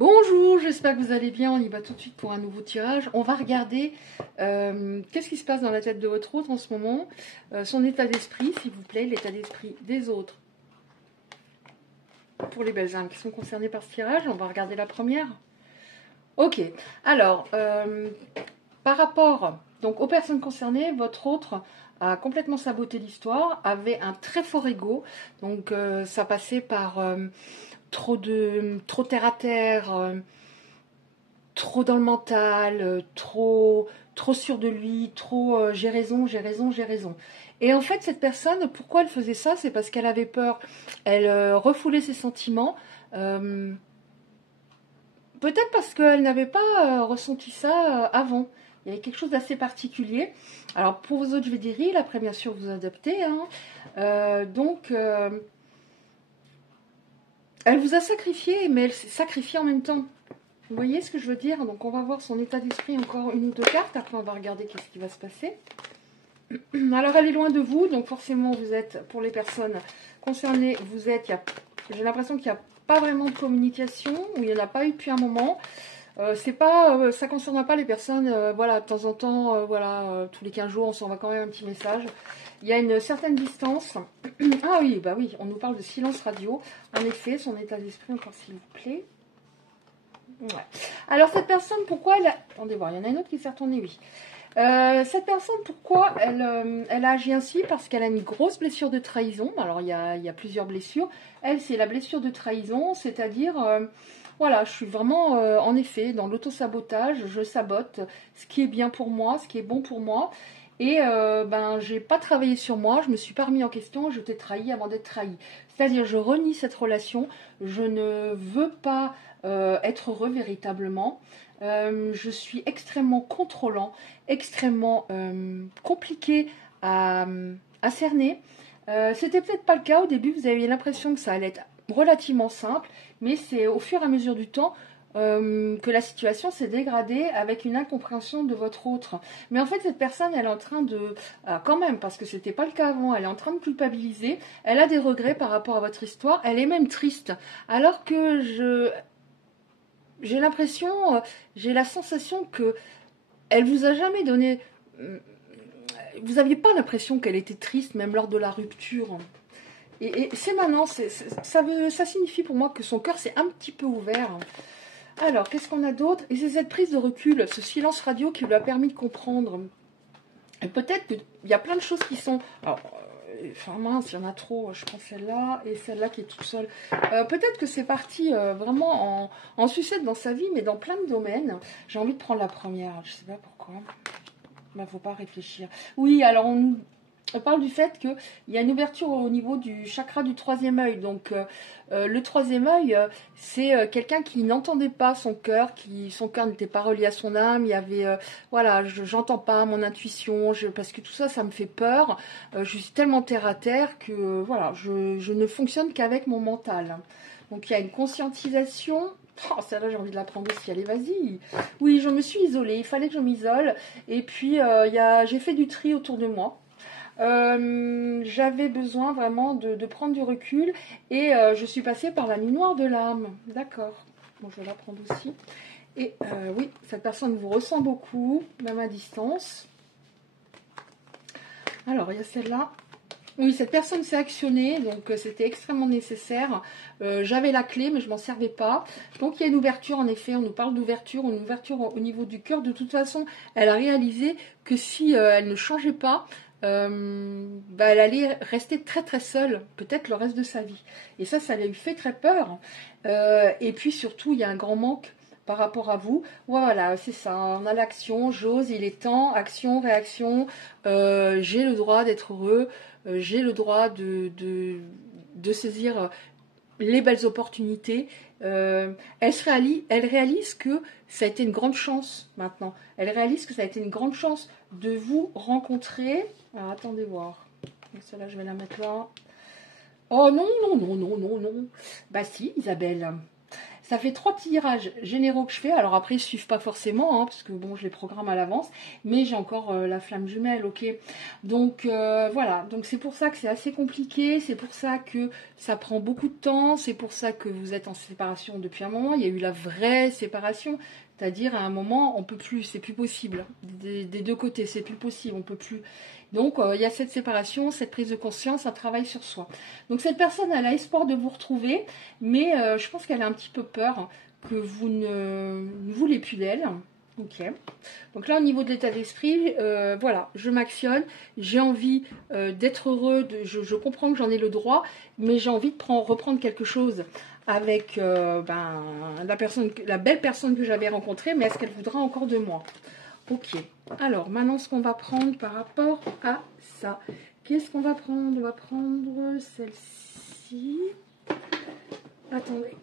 Bonjour, j'espère que vous allez bien. On y va tout de suite pour un nouveau tirage. On va regarder qu'est-ce qui se passe dans la tête de votre autre en ce moment. Son état d'esprit, s'il vous plaît, l'état d'esprit des autres. Pour les belles âmes qui sont concernées par ce tirage, on va regarder la première. Ok, alors, par rapport donc, aux personnes concernées, votre autre a complètement saboté l'histoire, avait un très fort ego. Donc, ça passait par... trop terre à terre, trop dans le mental, trop sûr de lui, trop j'ai raison, j'ai raison, j'ai raison. Et en fait, cette personne, pourquoi elle faisait ça? C'est parce qu'elle avait peur, elle refoulait ses sentiments, peut-être parce qu'elle n'avait pas ressenti ça avant. Il y avait quelque chose d'assez particulier. Alors pour vous autres, je vais dire il, après bien sûr vous adaptez. Hein. Elle vous a sacrifié, mais elle s'est sacrifiée en même temps. Vous voyez ce que je veux dire? Donc on va voir son état d'esprit encore une ou deux cartes. Après on va regarder qu'est-ce qui va se passer. Alors elle est loin de vous, donc forcément vous êtes, pour les personnes concernées, vous êtes, j'ai l'impression qu'il n'y a pas vraiment de communication, ou il n'y en a pas eu depuis un moment. C'est pas, ça ne concerne pas les personnes, voilà, de temps en temps, voilà, tous les 15 jours on s'envoie quand même un petit message. Il y a une certaine distance. Ah oui, bah oui, on nous parle de silence radio. En effet, son état d'esprit encore s'il vous plaît. Ouais. Alors cette personne, pourquoi elle a... Attendez voir, il y en a une autre qui s'est retournée, oui. Cette personne, pourquoi elle a agi ainsi? Parce qu'elle a une grosse blessure de trahison. Alors il y a plusieurs blessures. Elle, c'est la blessure de trahison, c'est-à-dire... voilà, je suis vraiment, en effet, dans l'auto-sabotage. Je sabote ce qui est bien pour moi, ce qui est bon pour moi. Et j'ai pas travaillé sur moi, je me suis pas remis en question, je t'ai trahi avant d'être trahi. C'est-à-dire, je renie cette relation, je ne veux pas être heureux véritablement. Je suis extrêmement contrôlant, extrêmement compliqué à cerner. C'était peut-être pas le cas au début, vous aviez l'impression que ça allait être relativement simple, mais c'est au fur et à mesure du temps que la situation s'est dégradée avec une incompréhension de votre autre. Mais en fait, cette personne, elle est en train de... quand même, parce que c'était pas le cas avant, elle est en train de culpabiliser, elle a des regrets par rapport à votre histoire, elle est même triste. Alors que j'ai l'impression, j'ai la sensation que elle vous a jamais donné... Vous n'aviez pas l'impression qu'elle était triste, même lors de la rupture. Et c'est maintenant, ça signifie pour moi que son cœur s'est un petit peu ouvert. Alors, qu'est-ce qu'on a d'autre? Et c'est cette prise de recul, ce silence radio qui lui a permis de comprendre. Et peut-être qu'il y a plein de choses qui sont... Alors, enfin mince, il y en a trop. Je prends celle-là et celle-là qui est toute seule. Peut-être que c'est parti vraiment en sucette dans sa vie, mais dans plein de domaines. J'ai envie de prendre la première. Je ne sais pas pourquoi. Il ne faut pas réfléchir. Oui, alors on parle du fait qu'il y a une ouverture au niveau du chakra du troisième œil. Donc, le troisième œil, c'est quelqu'un qui n'entendait pas son cœur, son cœur n'était pas relié à son âme. Il y avait, voilà, j'entends pas mon intuition, parce que tout ça, ça me fait peur. Je suis tellement terre à terre que, voilà, je ne fonctionne qu'avec mon mental. Donc, il y a une conscientisation. Oh, celle-là, j'ai envie de la prendre aussi. Allez, vas-y. Oui, je me suis isolée. Il fallait que je m'isole. Et puis, j'ai fait du tri autour de moi. J'avais besoin vraiment de prendre du recul et je suis passée par la nuit noire de l'âme. D'accord. Bon, je vais la prendre aussi. Et oui, cette personne vous ressent beaucoup, même à distance. Alors, il y a celle-là. Oui, cette personne s'est actionnée, donc c'était extrêmement nécessaire. J'avais la clé, mais je ne m'en servais pas. Donc il y a une ouverture, en effet, on nous parle d'ouverture, une ouverture au niveau du cœur. De toute façon, elle a réalisé que si elle ne changeait pas, elle allait rester très très seule, peut-être le reste de sa vie. Et ça lui fait très peur. Et puis surtout, il y a un grand manque par rapport à vous. Voilà, c'est ça, on a l'action, j'ose, il est temps, action, réaction, j'ai le droit d'être heureux, j'ai le droit de saisir les belles opportunités. Elle réalise que ça a été une grande chance maintenant. Elle réalise que ça a été une grande chance de vous rencontrer. Alors, attendez voir. Celle-là, je vais la mettre là. Oh non, non, non, non, non, non. Bah si, Isabelle. Ça fait 3 tirages généraux que je fais. Alors après, ils ne suivent pas forcément, hein, parce que bon, je les programme à l'avance. Mais j'ai encore la flamme jumelle, ok. Donc voilà, donc c'est pour ça que c'est assez compliqué. C'est pour ça que ça prend beaucoup de temps. C'est pour ça que vous êtes en séparation depuis un moment. Il y a eu la vraie séparation. C'est-à-dire, à un moment, on peut plus, c'est plus possible. Des deux côtés, c'est plus possible, on peut plus. Donc, il y a cette séparation, cette prise de conscience, un travail sur soi. Donc, cette personne, elle a espoir de vous retrouver, mais je pense qu'elle a un petit peu peur que vous ne voulez plus d'elle. Ok. Donc là, au niveau de l'état d'esprit, voilà, je m'actionne, j'ai envie d'être heureux, je comprends que j'en ai le droit, mais j'ai envie de reprendre quelque chose avec la belle personne que j'avais rencontrée, mais est-ce qu'elle voudra encore de moi? Ok. Alors, maintenant, ce qu'on va prendre par rapport à ça. Qu'est-ce qu'on va prendre? On va prendre celle-ci. Attendez.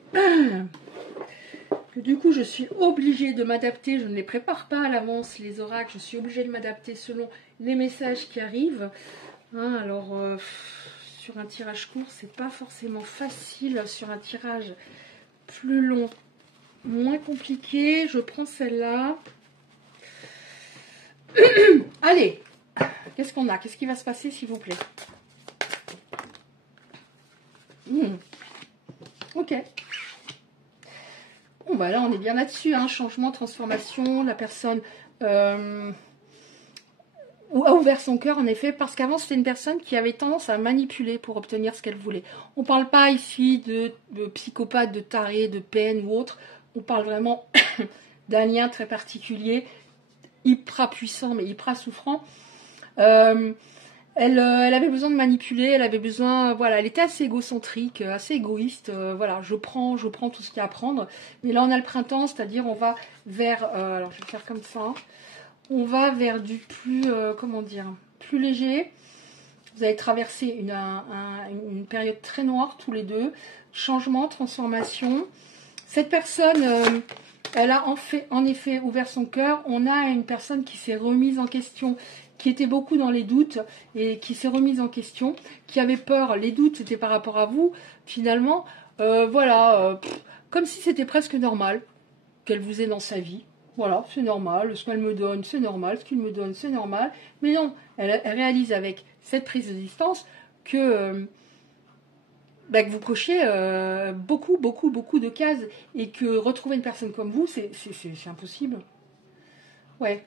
Que du coup, je suis obligée de m'adapter. Je ne les prépare pas à l'avance, les oracles. Je suis obligée de m'adapter selon les messages qui arrivent. Hein, alors, sur un tirage court, c'est pas forcément facile. Sur un tirage plus long, moins compliqué. Je prends celle-là. Allez, qu'est-ce qu'on a? Qu'est-ce qui va se passer, s'il vous plaît? Ok. Bon, bah là, on est bien là-dessus. Hein. Changement, transformation. La personne a ouvert son cœur, en effet, parce qu'avant, c'était une personne qui avait tendance à manipuler pour obtenir ce qu'elle voulait. On ne parle pas ici de psychopathe, de taré, de peine ou autre. On parle vraiment d'un lien très particulier, hyper puissant, mais hyper souffrant. Elle avait besoin de manipuler, elle avait besoin, voilà, elle était assez égocentrique, assez égoïste, voilà, je prends tout ce qu'il y a à prendre. Mais là, on a le printemps, c'est-à-dire on va vers, alors je vais faire comme ça, on va vers du plus, comment dire, plus léger. Vous allez traverser une période très noire tous les deux, changement, transformation. Cette personne, elle a en effet ouvert son cœur. On a une personne qui s'est remise en question, qui était beaucoup dans les doutes et qui s'est remise en question, qui avait peur. Les doutes, c'était par rapport à vous, finalement. Voilà, comme si c'était presque normal qu'elle vous ait dans sa vie. Voilà, c'est normal. Ce qu'elle me donne, c'est normal. Ce qu'il me donne, c'est normal. Mais non, elle réalise avec cette prise de distance que vous cochez beaucoup de cases et que retrouver une personne comme vous, c'est impossible. Ouais.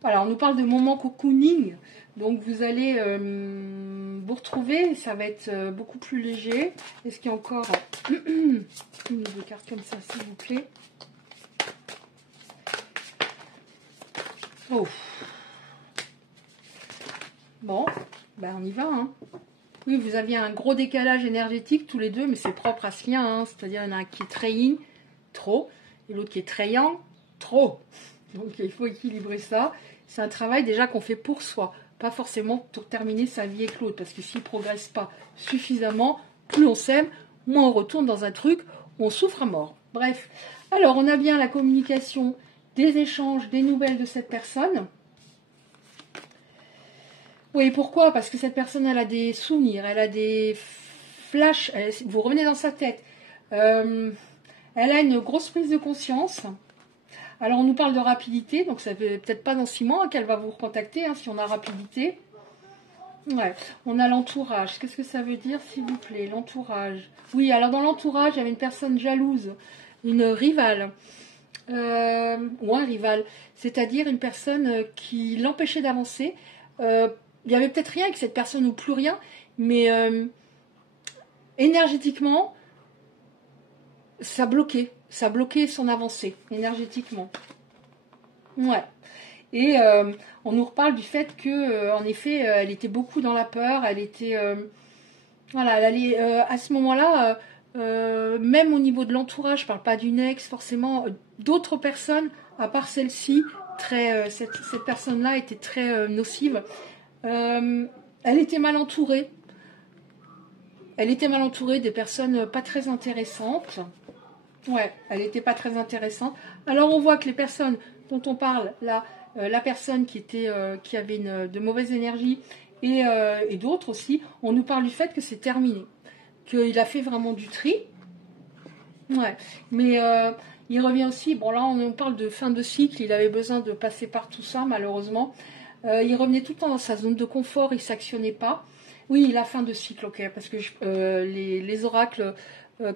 Voilà, on nous parle de moments cocooning, donc vous allez vous retrouver, ça va être beaucoup plus léger. Est-ce qu'il y a encore une ou deux cartes comme ça, s'il vous plaît? Oh. Bon, on y va, hein. Oui, vous aviez un gros décalage énergétique tous les deux, mais c'est propre à ce lien, hein. C'est-à-dire il y en a un qui est très yin, trop, et l'autre qui est très yang, trop. Donc il faut équilibrer ça. C'est un travail déjà qu'on fait pour soi, pas forcément pour terminer sa vie avec l'autre, parce que s'il ne progresse pas suffisamment, plus on s'aime, moins on retourne dans un truc où on souffre à mort. Bref, alors on a bien la communication, des échanges, des nouvelles de cette personne. Oui, pourquoi? Parce que cette personne, elle a des souvenirs, elle a des flashs, vous revenez dans sa tête. Elle a une grosse prise de conscience. Alors, on nous parle de rapidité, donc ça fait peut-être pas dans 6 mois qu'elle va vous recontacter, hein, si on a rapidité. Ouais, on a l'entourage. Qu'est-ce que ça veut dire, s'il vous plaît? L'entourage. Oui, alors dans l'entourage, il y avait une personne jalouse, une rivale. Ou un rival, c'est-à-dire une personne qui l'empêchait d'avancer. Il n'y avait peut-être rien avec cette personne ou plus rien, mais énergétiquement, ça bloquait son avancée, énergétiquement. Ouais. Et on nous reparle du fait que, en effet, elle était beaucoup dans la peur, elle était, voilà, elle allait, à ce moment-là, même au niveau de l'entourage, je parle pas d'une ex, forcément, d'autres personnes, à part celle-ci, cette personne-là était très nocive. Elle était mal entourée. Elle était mal entourée des personnes pas très intéressantes. Ouais, elle n'était pas très intéressante. Alors on voit que les personnes dont on parle, là, la personne qui avait de mauvaises énergies et d'autres aussi, on nous parle du fait que c'est terminé. Qu'il a fait vraiment du tri. Ouais, mais il revient aussi, bon là on parle de fin de cycle, il avait besoin de passer par tout ça malheureusement. Il revenait tout le temps dans sa zone de confort, il ne s'actionnait pas. Oui, la fin de cycle, ok, parce que les oracles,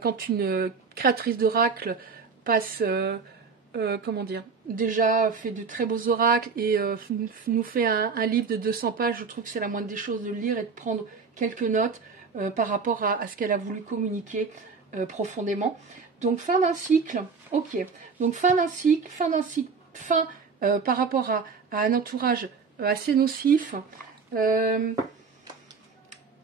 quand une créatrice d'oracle passe, comment dire, déjà fait de très beaux oracles et nous fait un livre de 200 pages, je trouve que c'est la moindre des choses de le lire et de prendre quelques notes par rapport à ce qu'elle a voulu communiquer profondément. Donc fin d'un cycle, ok. Donc fin d'un cycle, fin par rapport à un entourage assez nocif.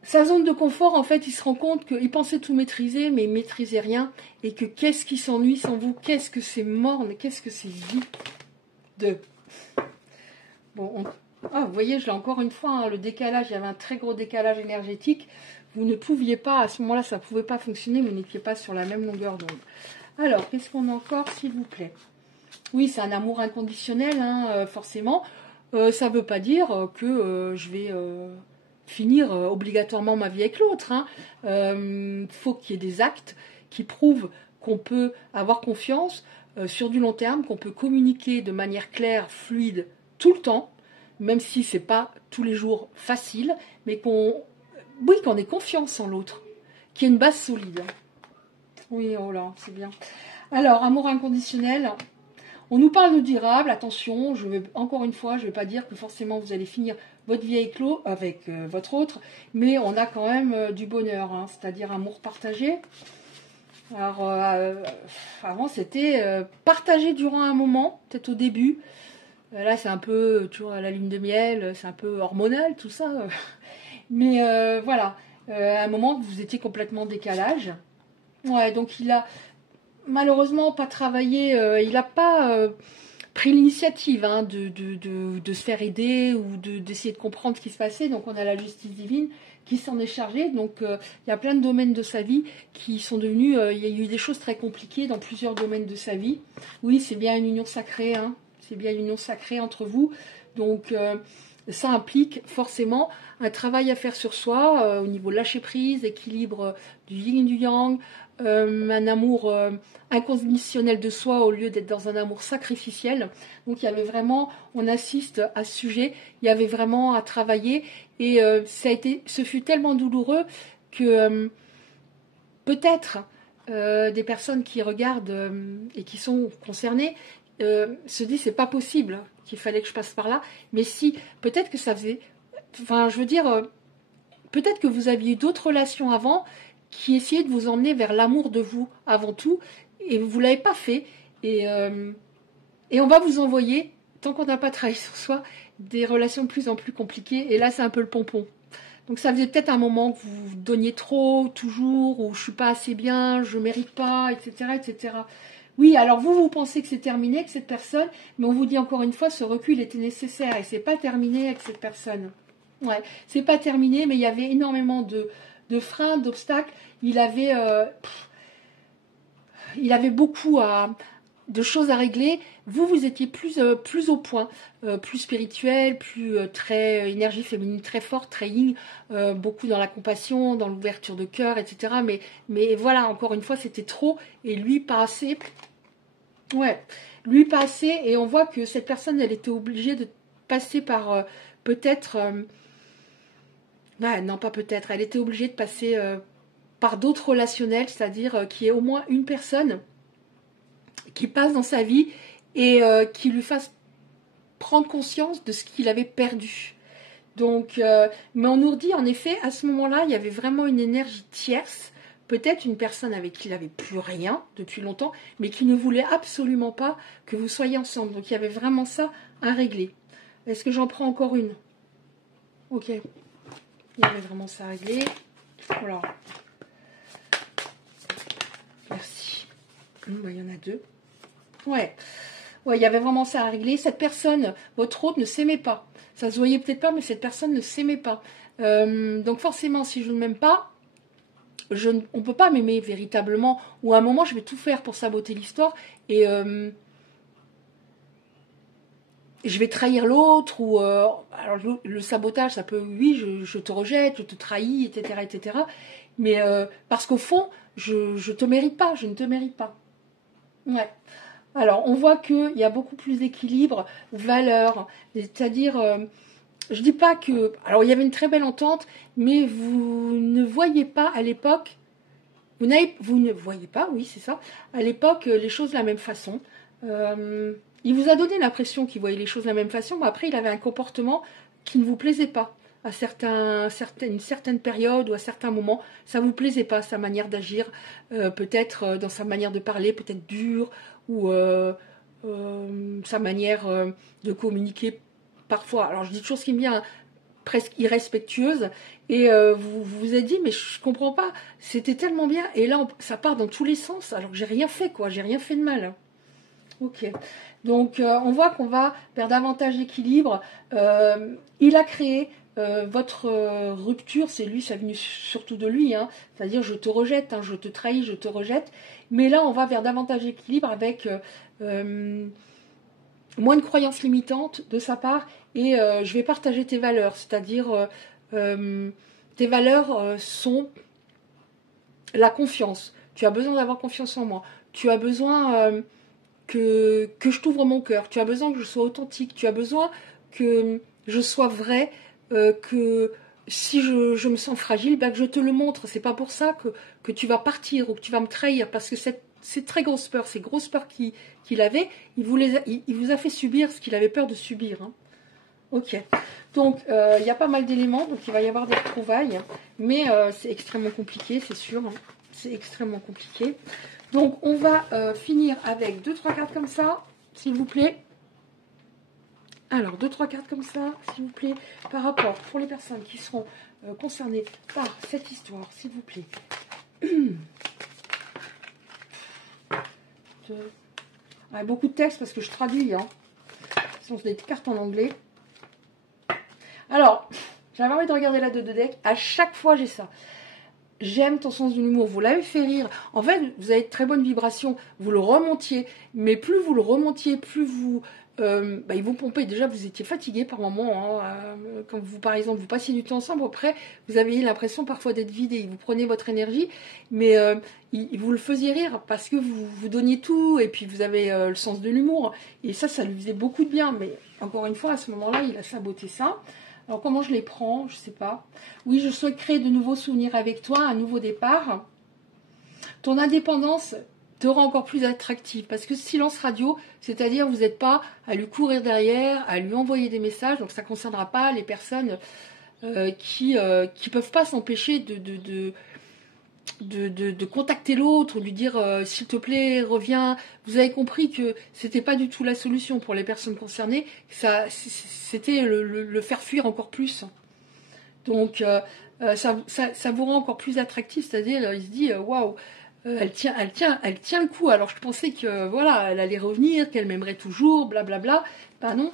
Sa zone de confort, en fait, il se rend compte qu'il pensait tout maîtriser, mais il ne maîtrisait rien. Et que qu'est-ce qui s'ennuie sans vous? Qu'est-ce que c'est morne? Qu'est-ce que c'est vide? Bon, ah, vous voyez, je l'ai encore une fois, hein, le décalage, il y avait un très gros décalage énergétique. Vous ne pouviez pas, à ce moment-là, ça ne pouvait pas fonctionner, vous n'étiez pas sur la même longueur d'onde. Alors, qu'est-ce qu'on a encore, s'il vous plaît? Oui, c'est un amour inconditionnel, hein, forcément. Ça ne veut pas dire que je vais finir obligatoirement ma vie avec l'autre. Faut qu'il y ait des actes qui prouvent qu'on peut avoir confiance sur du long terme, qu'on peut communiquer de manière claire, fluide, tout le temps, même si c'est pas tous les jours facile, mais qu'on ait confiance en l'autre, qu'il y ait une base solide. Oui, oh là, c'est bien. Alors, amour inconditionnel. On nous parle de durable, attention, encore une fois, je ne vais pas dire que forcément vous allez finir votre vie avec votre autre, mais on a quand même du bonheur, hein, c'est-à-dire amour partagé. Alors, avant c'était partagé durant un moment, peut-être au début. Là, c'est un peu toujours à la lune de miel, c'est un peu hormonal tout ça. Mais voilà, à un moment, vous étiez complètement en décalage. Ouais, donc il a malheureusement pas travaillé, il n'a pas pris l'initiative de se faire aider ou d'essayer de comprendre ce qui se passait. Donc on a la justice divine qui s'en est chargée. Donc il y a plein de domaines de sa vie qui sont devenus, il y a eu des choses très compliquées dans plusieurs domaines de sa vie. Oui, c'est bien une union sacrée, hein. C'est bien une union sacrée entre vous. Donc ça implique forcément un travail à faire sur soi au niveau lâcher prise, équilibre du yin et du yang, un amour inconditionnel de soi au lieu d'être dans un amour sacrificiel. Donc il y avait vraiment, on assiste à ce sujet, il y avait vraiment à travailler et ce fut tellement douloureux que peut-être des personnes qui regardent et qui sont concernées se disent c'est pas possible qu'il fallait que je passe par là, mais si, peut-être que ça faisait, enfin je veux dire, peut-être que vous aviez eu d'autres relations avant qui essayaient de vous emmener vers l'amour de vous avant tout, et vous ne l'avez pas fait, et on va vous envoyer, tant qu'on n'a pas travaillé sur soi, des relations de plus en plus compliquées, et là c'est un peu le pompon. Donc ça faisait peut-être un moment que vous donniez trop, toujours, ou je suis pas assez bien, je mérite pas, etc., etc. Oui, alors vous pensez que c'est terminé avec cette personne, mais on vous dit encore une fois, ce recul était nécessaire et c'est pas terminé avec cette personne. Ouais, c'est pas terminé, mais il y avait énormément de freins, d'obstacles. Il avait beaucoup de choses à régler. Vous étiez plus au point, plus spirituel, plus très énergie féminine très forte, très yin, beaucoup dans la compassion, dans l'ouverture de cœur, etc. Mais voilà, encore une fois, c'était trop et lui pas assez. Ouais, lui pas assez et on voit que cette personne, elle était obligée de passer par peut-être. Ouais, non, pas peut-être. Elle était obligée de passer par d'autres relationnels, c'est-à-dire qu'il y ait au moins une personne qui passe dans sa vie et qui lui fasse prendre conscience de ce qu'il avait perdu. Donc, mais on nous dit en effet, à ce moment-là, il y avait vraiment une énergie tierce, peut-être une personne avec qui il n'avait plus rien depuis longtemps, mais qui ne voulait absolument pas que vous soyez ensemble. Donc, il y avait vraiment ça à régler. Est-ce que j'en prends encore une? Ok. Il y avait vraiment ça à régler. Voilà. Merci. Il y en a deux. Ouais, il y avait vraiment ça à régler. Cette personne, votre hôte, ne s'aimait pas. Ça se voyait peut-être pas, mais cette personne ne s'aimait pas. Donc forcément, si je ne m'aime pas, on ne peut pas m'aimer véritablement. Ou à un moment, je vais tout faire pour saboter l'histoire. Et je vais trahir l'autre. Ou alors le sabotage, ça peut, oui, je te rejette, je te trahis, etc., etc. Mais parce qu'au fond, je te mérite pas, je ne te mérite pas. Ouais. Alors, on voit qu'il y a beaucoup plus d'équilibre, valeur, c'est-à-dire, je dis pas que... Alors, il y avait une très belle entente, mais vous ne voyez pas à l'époque, vous ne voyez pas, oui, c'est ça, à l'époque, les choses de la même façon. Il vous a donné l'impression qu'il voyait les choses de la même façon, mais après, il avait un comportement qui ne vous plaisait pas. À une certaine période ou à certains moments, ça ne vous plaisait pas, sa manière d'agir, peut-être dans sa manière de parler, peut-être dure, ou sa manière de communiquer parfois. Alors je dis toujours ce qui me vient, hein, presque irrespectueuse, et vous vous êtes dit, mais je comprends pas, c'était tellement bien, et là ça part dans tous les sens, alors que j'ai rien fait, quoi, j'ai rien fait de mal. Ok, donc on voit qu'on va vers davantage d'équilibre. Il a créé votre rupture, c'est lui, ça est venu surtout de lui, hein, c'est-à-dire je te rejette, hein, je te trahis, je te rejette. Mais là, on va vers davantage d'équilibre avec moins de croyances limitantes de sa part et je vais partager tes valeurs, c'est-à-dire tes valeurs sont la confiance. Tu as besoin d'avoir confiance en moi. Tu as besoin que je t'ouvre mon cœur. Tu as besoin que je sois authentique. Tu as besoin que je sois vrai. Que si je me sens fragile, ben que je te le montre. C'est pas pour ça que tu vas partir ou que tu vas me trahir. Parce que cette très grosse peur, ces grosses peurs qu'il avait, il vous a fait subir ce qu'il avait peur de subir. Hein. Ok. Donc, il y a pas mal d'éléments. Donc, il va y avoir des retrouvailles. Mais c'est extrêmement compliqué, c'est sûr. Hein. C'est extrêmement compliqué. Donc, on va finir avec 2-3 cartes comme ça, s'il vous plaît. Alors, 2-3 cartes comme ça, s'il vous plaît, par rapport pour les personnes qui seront concernées par cette histoire, s'il vous plaît. Beaucoup de textes parce que je traduis. Hein. Ce sont des cartes en anglais. Alors, j'avais envie de regarder la 2 de deck. À chaque fois, j'ai ça. J'aime ton sens de l'humour, vous l'avez fait rire. En fait, vous avez de très bonnes vibrations. Vous le remontiez, mais plus vous le remontiez, plus vous... ils vous pompaient. Déjà, vous étiez fatigué par moments. Hein, quand vous, par exemple, vous passiez du temps ensemble. Après, vous aviez l'impression parfois d'être vidé. Vous prenez votre énergie, mais vous le faisiez rire parce que vous donniez tout. Et puis, vous avez le sens de l'humour. Et ça lui faisait beaucoup de bien. Mais encore une fois, à ce moment-là, il a saboté ça. Alors, comment je les prends? Je sais pas. Oui, je souhaite créer de nouveaux souvenirs avec toi, un nouveau départ. Ton indépendance te rend encore plus attractive. Parce que silence radio, c'est-à-dire vous n'êtes pas à lui courir derrière, à lui envoyer des messages. Donc, ça ne concernera pas les personnes qui ne peuvent pas s'empêcher de contacter l'autre, lui dire s'il te plaît, reviens. Vous avez compris que c'était pas du tout la solution pour les personnes concernées. C'était le faire fuir encore plus. Donc ça vous rend encore plus attractif, c'est-à-dire il se dit waouh, elle tient le coup. Alors je pensais que voilà, elle allait revenir, qu'elle m'aimerait toujours, blablabla. Ben non.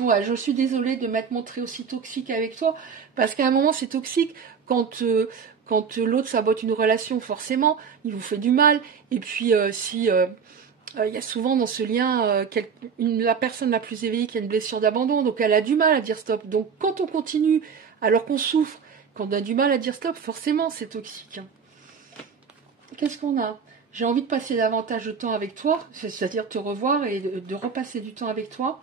Ouais, je suis désolée de m'être montrée aussi toxique avec toi, parce qu'à un moment c'est toxique quand l'autre sabote une relation, forcément, il vous fait du mal. Et puis si il y a souvent dans ce lien la personne la plus éveillée qui a une blessure d'abandon, donc elle a du mal à dire stop. Donc quand on continue alors qu'on souffre, quand on a du mal à dire stop, forcément c'est toxique. Qu'est-ce qu'on a? J'ai envie de passer davantage de temps avec toi, c'est-à-dire te revoir et de repasser du temps avec toi.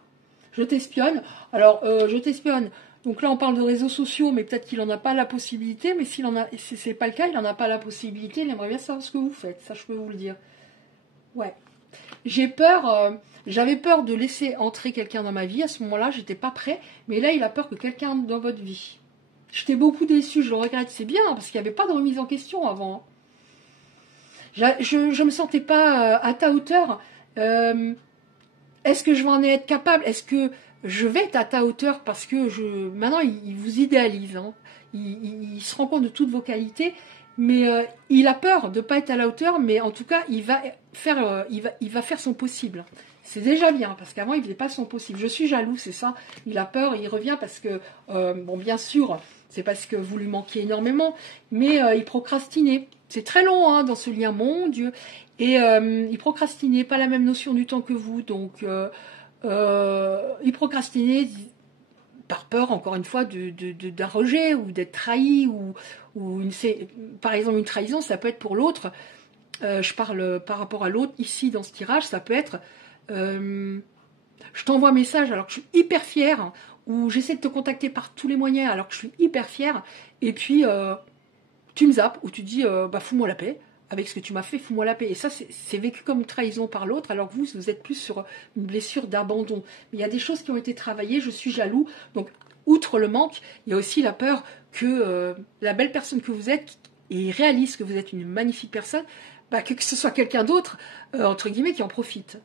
Je t'espionne. Alors, je t'espionne. Donc là, on parle de réseaux sociaux, mais peut-être qu'il n'en a pas la possibilité. Mais s'il en a, si c'est pas le cas, il n'en a pas la possibilité. Il aimerait bien savoir ce que vous faites. Ça, je peux vous le dire. Ouais. J'ai peur. J'avais peur de laisser entrer quelqu'un dans ma vie. À ce moment-là, j'étais pas prêt. Mais là, il a peur que quelqu'un entre dans votre vie. J'étais beaucoup déçue. Je le regrette. C'est bien parce qu'il n'y avait pas de remise en question avant. Je me sentais pas à ta hauteur. Est-ce que je vais en être capable? Est-ce que je vais être à ta hauteur? Parce que maintenant, il vous idéalise. Hein. Il se rend compte de toutes vos qualités, mais il a peur de ne pas être à la hauteur. Mais en tout cas, il va faire son possible. C'est déjà bien, parce qu'avant, il ne faisait pas son possible. Je suis jaloux, c'est ça. Il a peur, il revient parce que, bon, bien sûr, c'est parce que vous lui manquiez énormément, mais il procrastinait. C'est très long hein, dans ce lien, mon Dieu. Et il procrastinait, pas la même notion du temps que vous. Donc, il procrastinait par peur, encore une fois, d'un rejet ou d'être trahi ou ou par exemple une trahison, ça peut être pour l'autre. Je parle par rapport à l'autre, ici dans ce tirage, ça peut être je t'envoie un message alors que je suis hyper fière, ou j'essaie de te contacter par tous les moyens alors que je suis hyper fière, et puis tu me zappes, ou tu dis bah fous-moi la paix, avec ce que tu m'as fait, fous-moi la paix. Et ça, c'est vécu comme une trahison par l'autre, alors que vous êtes plus sur une blessure d'abandon. Mais il y a des choses qui ont été travaillées, je suis jaloux, donc outre le manque, il y a aussi la peur que la belle personne que vous êtes, et réalise que vous êtes une magnifique personne, bah, que ce soit quelqu'un d'autre, entre guillemets, qui en profite.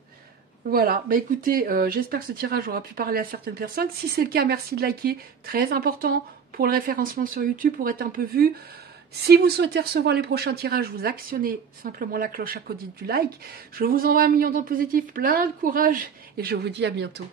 Voilà, bah écoutez, j'espère que ce tirage aura pu parler à certaines personnes. Si c'est le cas, merci de liker, très important pour le référencement sur YouTube, pour être un peu vu. Si vous souhaitez recevoir les prochains tirages, vous actionnez simplement la cloche à côté du like. Je vous envoie un million d'ondes positives, plein de courage, et je vous dis à bientôt.